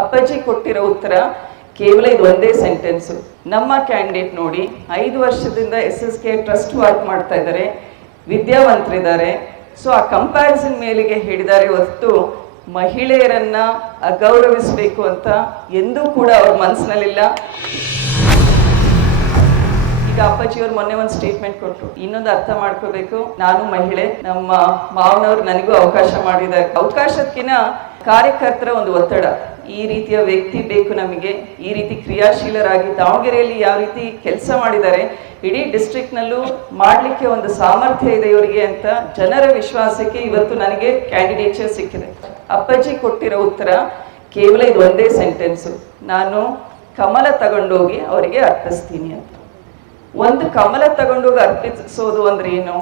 ಅಪ್ಪಾಜಿ ಕೊಟ್ಟಿರೋ ಉತ್ತರ ಕೇವಲ ಇದು ಒಂದೇ ಸೆಂಟೆನ್ಸು. ನಮ್ಮ ಕ್ಯಾಂಡಿಡೇಟ್ ನೋಡಿ 5 ವರ್ಷದಿಂದ SSK ಟ್ರಸ್ಟ್ ವರ್ಕ್ ಮಾಡ್ತಾ ಇದ್ದಾರೆ, ವಿದ್ಯಾವಂತರಿದ್ದಾರೆ. ಸೊ ಆ ಕಂಪ್ಯಾರಿಸನ್ ಮೇಲೆಗೆ ಹೇಳಿದ್ದಾರೆ ಹೊರತು ಮಹಿಳೆಯರನ್ನ ಅಗೌರವಿಸಬೇಕು ಅಂತ ಎಂದೂ ಕೂಡ ಅವ್ರ ಮನಸ್ಸಿನಲ್ಲಿಲ್ಲ. ಈಗ ಅಪ್ಪಾಜಿಯವ್ರು ಮೊನ್ನೆ ಒಂದು ಸ್ಟೇಟ್ಮೆಂಟ್ ಕೊಟ್ಟರು, ಇನ್ನೊಂದು ಅರ್ಥ ಮಾಡ್ಕೋಬೇಕು, ನಾನು ಮಹಿಳೆ, ನಮ್ಮ ಮಾವನವ್ರು ನನಗೂ ಅವಕಾಶ ಮಾಡಿದ್ದಾರೆ. ಅವಕಾಶಕ್ಕಿಂತ ಕಾರ್ಯಕರ್ತರ ಒಂದು ಒತ್ತಡ, ಈ ರೀತಿಯ ವ್ಯಕ್ತಿ ಬೇಕು ನಮಗೆ, ಈ ರೀತಿ ಕ್ರಿಯಾಶೀಲರಾಗಿ ದಾವಣಗೆರೆಯಲ್ಲಿ ಯಾವ ರೀತಿ ಕೆಲಸ ಮಾಡಿದ್ದಾರೆ, ಇಡೀ ಡಿಸ್ಟ್ರಿಕ್ಟ್ನಲ್ಲೂ ಮಾಡಲಿಕ್ಕೆ ಒಂದು ಸಾಮರ್ಥ್ಯ ಇದೆ ಇವರಿಗೆ ಅಂತ ಜನರ ವಿಶ್ವಾಸಕ್ಕೆ ಇವತ್ತು ನನಗೆ ಕ್ಯಾಂಡಿಡೇಚರ್ ಸಿಕ್ಕಿದೆ. ಅಪ್ಪಾಜಿ ಕೊಟ್ಟಿರೋ ಉತ್ತರ ಕೇವಲ ಇದು ಒಂದೇ ಸೆಂಟೆನ್ಸು, ನಾನು ಕಮಲ ತಗೊಂಡೋಗಿ ಅವರಿಗೆ ಅರ್ಪಿಸ್ತೀನಿ ಅಂತ. ಒಂದು ಕಮಲ ತಗೊಂಡೋಗಿ ಅರ್ಪಿಸೋದು ಅಂದ್ರೆ ಏನು?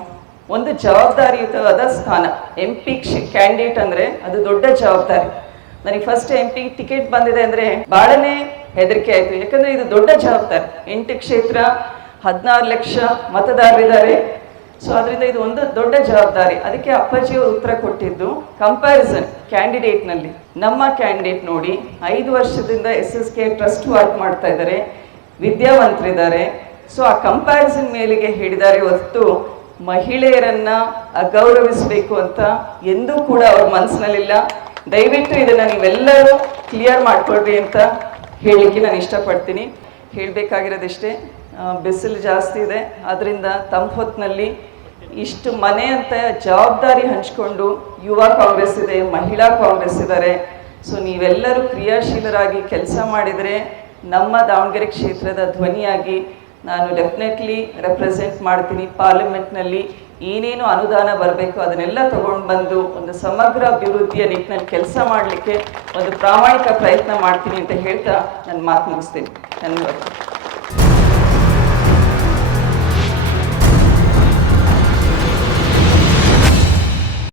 ಒಂದು ಜವಾಬ್ದಾರಿಯುತವಾದ ಸ್ಥಾನ. MP ಕ್ಯಾಂಡಿಡೇಟ್ ಅಂದ್ರೆ ಅದು ದೊಡ್ಡ ಜವಾಬ್ದಾರಿ. ನನಗೆ ಫಸ್ಟ್ MP ಟಿಕೆಟ್ ಬಂದಿದೆ ಅಂದ್ರೆ ಬಹಳನೇ ಹೆದರಿಕೆ ಆಯ್ತು, ಯಾಕಂದ್ರೆ ಇದು ದೊಡ್ಡ ಜವಾಬ್ದಾರಿ. 8 ಕ್ಷೇತ್ರ, 16 ಲಕ್ಷ ಮತದಾರರಿದ್ದಾರೆ. ಸೊ ಅದರಿಂದ ಇದು ಒಂದು ದೊಡ್ಡ ಜವಾಬ್ದಾರಿ. ಅದಕ್ಕೆ ಅಪ್ಪಾಜಿಯವರು ಉತ್ತರ ಕೊಟ್ಟಿದ್ದು ಕಂಪ್ಯಾರಿಸನ್ ಕ್ಯಾಂಡಿಡೇಟ್ನಲ್ಲಿ. ನಮ್ಮ ಕ್ಯಾಂಡಿಡೇಟ್ ನೋಡಿ 5 ವರ್ಷದಿಂದ SSK ಟ್ರಸ್ಟ್ ವರ್ಕ್ ಮಾಡ್ತಾ ಇದ್ದಾರೆ, ವಿದ್ಯಾವಂತರಿದ್ದಾರೆ. ಸೊ ಆ ಕಂಪ್ಯಾರಿಸನ್ ಮೇಲೆಗೆ ಹೇಳಿದ್ದಾರೆ ಹೊರತು ಮಹಿಳೆಯರನ್ನ ಅಗೌರವಿಸಬೇಕು ಅಂತ ಎಂದೂ ಕೂಡ ಅವ್ರ ಮನಸ್ಸಿನಲ್ಲಿಲ್ಲ. ದಯವಿಟ್ಟು ಇದನ್ನ ನೀವೆಲ್ಲರೂ ಕ್ಲಿಯರ್ ಮಾಡ್ಕೊಳ್ರಿ ಅಂತ ಹೇಳಲಿಕ್ಕೆ ನಾನು ಇಷ್ಟಪಡ್ತೀನಿ. ಹೇಳಬೇಕಾಗಿರೋದಿಷ್ಟೇ, ಬಿಸಿಲು ಜಾಸ್ತಿ ಇದೆ, ಅದರಿಂದ ತಂಪು ಹೊತ್ತಿನಲ್ಲಿ ಇಷ್ಟು ಮನೆ ಅಂತ ಜವಾಬ್ದಾರಿ ಹಂಚ್ಕೊಂಡು ಯುವ ಕಾಂಗ್ರೆಸ್ ಇದೆ, ಮಹಿಳಾ ಕಾಂಗ್ರೆಸ್ ಇದ್ದಾರೆ. ಸೊ ನೀವೆಲ್ಲರೂ ಕ್ರಿಯಾಶೀಲರಾಗಿ ಕೆಲಸ ಮಾಡಿದರೆ ನಮ್ಮ ದಾವಣಗೆರೆ ಕ್ಷೇತ್ರದ ಧ್ವನಿಯಾಗಿ ನಾನು ಡೆಫಿನೆಟ್ಲಿ ರೆಪ್ರೆಸೆಂಟ್ ಮಾಡ್ತೀನಿ. ಪಾರ್ಲಿಮೆಂಟ್ನಲ್ಲಿ ಏನೇನು ಅನುದಾನ ಬರಬೇಕು ಅದನ್ನೆಲ್ಲ ತಗೊಂಡು ಬಂದು ಒಂದು ಸಮಗ್ರ ಅಭಿವೃದ್ಧಿಯ ನಿಟ್ಟಿನಲ್ಲಿ ಕೆಲಸ ಮಾಡಲಿಕ್ಕೆ ಒಂದು ಪ್ರಾಮಾಣಿಕ ಪ್ರಯತ್ನ ಮಾಡ್ತೀನಿ ಅಂತ ಹೇಳ್ತಾ ನನ್ನ ಮಾತು ಮುಗಿಸ್ತೀನಿ. ಧನ್ಯವಾದ.